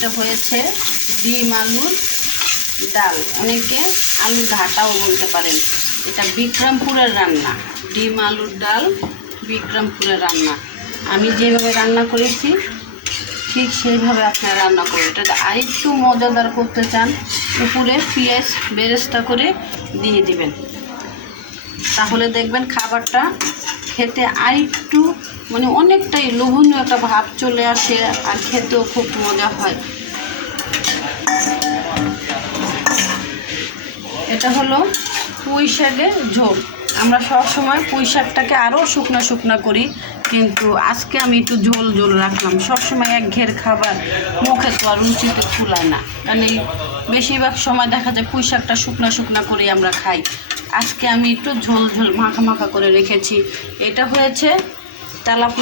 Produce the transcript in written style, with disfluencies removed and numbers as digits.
এটা হয়েছে ডিম আলুর ডাল, অনেকে আলু ঘাটাও বলতে পারেন। এটা বিক্রমপুরের রান্না, ডিম আলুর ডাল বিক্রমপুরের রান্না। আমি যেভাবে রান্না করেছি ঠিক সেইভাবে আপনারা রান্না করুন। এটা আরেকটু মজাদার করতে চান, উপরে পেঁয়াজ বেরেস্তা করে দিয়ে দিবেন, তাহলে দেখবেন খাবারটা খেতে আরেকটু মানে অনেকটাই লোভনীয় একটা ভাব চলে আসে, আর খেতেও খুব মজা হয়। এটা হলো পুঁই শাকের ঝোল। আমরা সব সময় পুঁই শাকটাকে আরও শুকনো শুকনো করি, কিন্তু আজকে আমি একটু ঝোল ঝোল রাখলাম। সবসময় একঘেয়ের খাবার মুখে তো আর রুচিতে ফুলায় না, কারণ এই বেশিরভাগ সময় দেখা যায় পুঁই শাকটা শুকনো শুকনো করে আমরা খাই। আজকে আমি একটু ঝোল ঝোল মাখা মাখা করে রেখেছি। এটা হয়েছে তেলাপিয়া